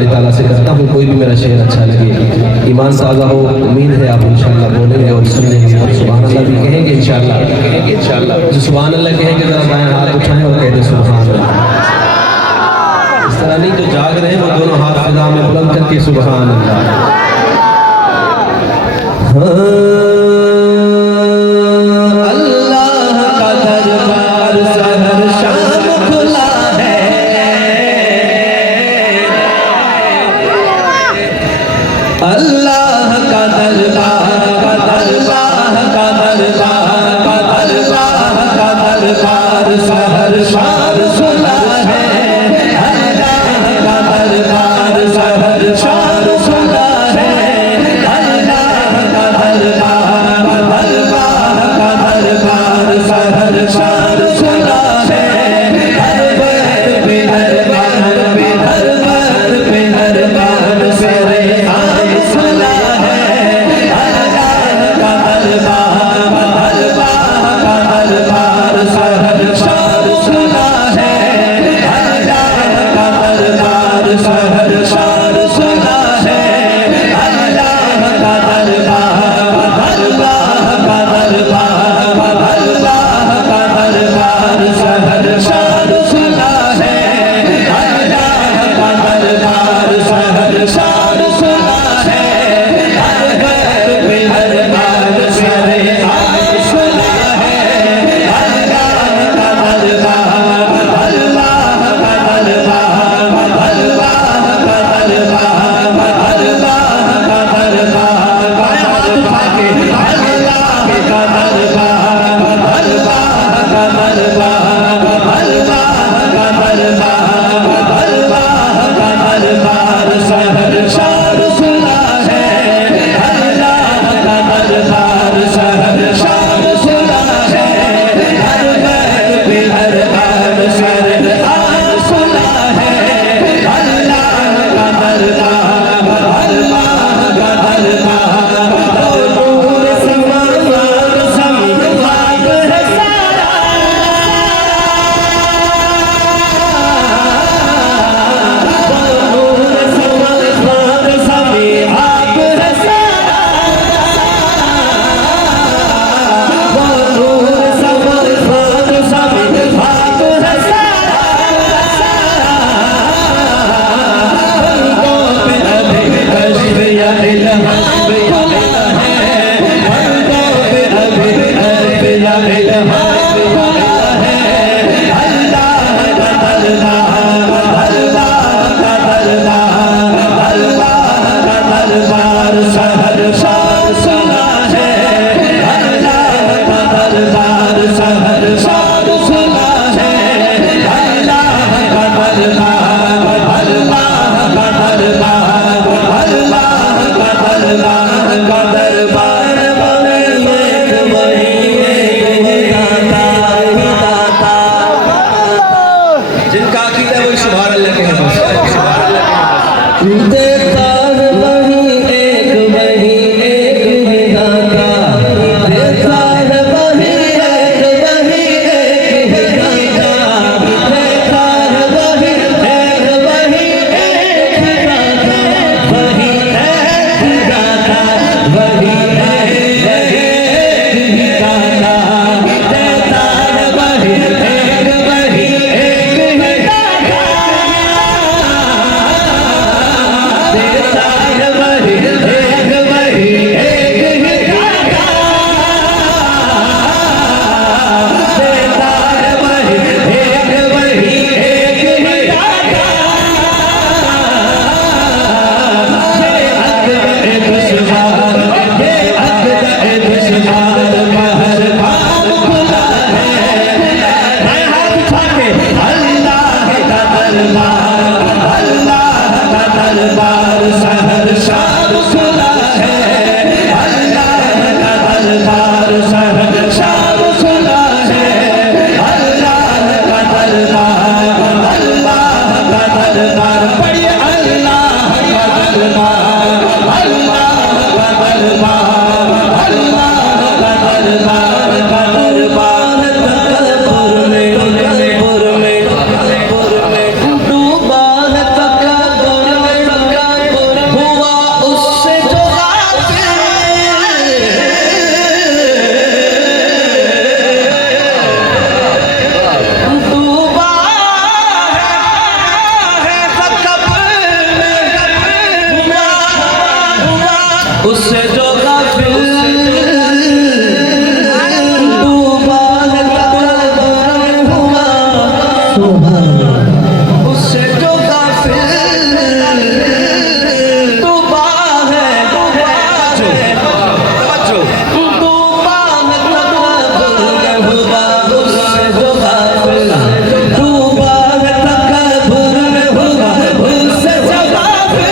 बारी ताला से करता हूँ कोई भी मेरा शेर अच्छा लगे, ईमान ताज़ा हो, उम्मीद है आप इंशाअल्लाह बोलेंगे और सुनेंगे और सुभान अल्लाह भी कहेंगे इंशाअल्लाह। जो सुभान अल्लाह कहेंगे जरा दाएं हाथ उठाएं और कह दे सुभान अल्लाह। इस तरह नहीं, जो जाग रहे हैं वो दोनों हाथ फिजा में बुलंद करके सुभान अल्लाह। अल्लाह का दरबार सहर शाम खुला है, अल्लाह का दरबार, अल्लाह का दरबार, अल्लाह का दरबार सहर शाम खुला है, अल्लाह का दरबार सहर शाम खुला है, अल्लाह का दरबार, अल्लाह का दरबार सहर शाम खुला है, हर बार पे हर बार पे हर बार पे हर बार से उससे जो गाफिल डूबा है तकबर हुआ, उससे जो गाफिल डूबा है डूबा है तकबर हुआ, उससे जो गाफिल डूबा है तकबर हुआ, उससे जो गाफिल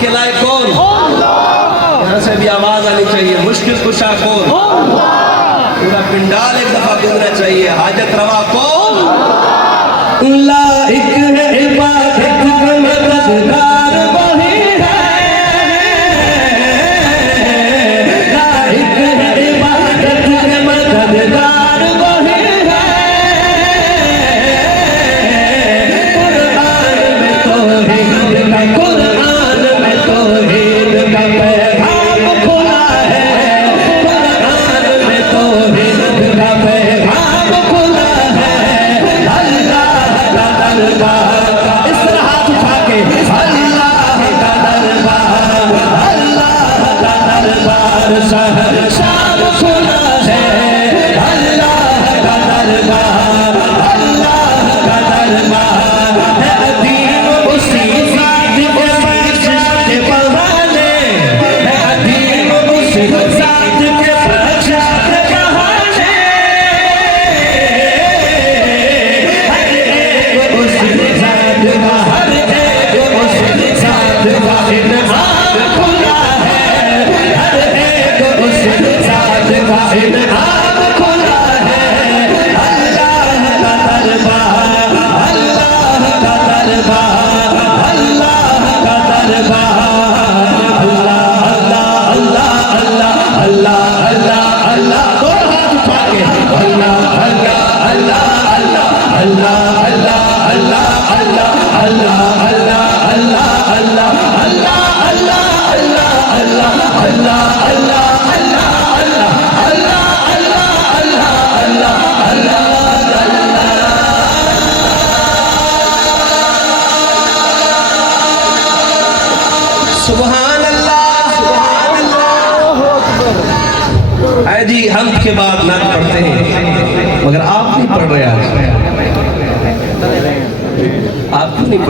के लायक कौन? यहाँ से भी आवाज आनी चाहिए। मुश्किल कुशा कौन? पूरा पिंडाल एक दफा गुजरना चाहिए। हाजत रवा कौन? लाइक है इबादत का मददगार वही है, लाइक है इबादत का मददगार वही है। कुरान में तौहीद का कुरान में तौहीद का पैगाम खुला है, कुरान में तौहीद का पैगाम खुला है। अल्लाह का दरबार, इस तरह हाथ उठा के अल्लाह का दरबार, अल्लाह का दरबार शहर शाम खुला है। अल्लाह का दरबार, अल्लाह का दरबार है अदीम उसी ज़ात के बख्शिश के बहाने, है अदीम उसी ज़ात के बख्शिश के बहाने। हर एक उसी ज़ात का, हर एक उसी ज़ात का इनाम खुला है, हर एक उसी ज़ात का इनाम खुला है। अल्लाह का दरबार, अल्लाह का दरबार, अल्लाह का दरबार। अल्लाह अल्लाह अल्लाह अल्लाह अल्लाह अल्लाह अल्लाह, दोनों हाथ उठा के अल्लाह अल्लाह अल्लाह अल्लाह अल्लाह अल्लाह अल्लाह अल्लाह अल्लाह अल्लाह अल्लाह अल्लाह अल्लाह अल्लाह अल्लाह अल्लाह अल्लाह सुभान अल्लाह, सुभान अल्लाह। है जी, हम के बाद नात पढ़ते हैं मगर आप नहीं पढ़ रहे आज, आप क्यों नहीं पढ़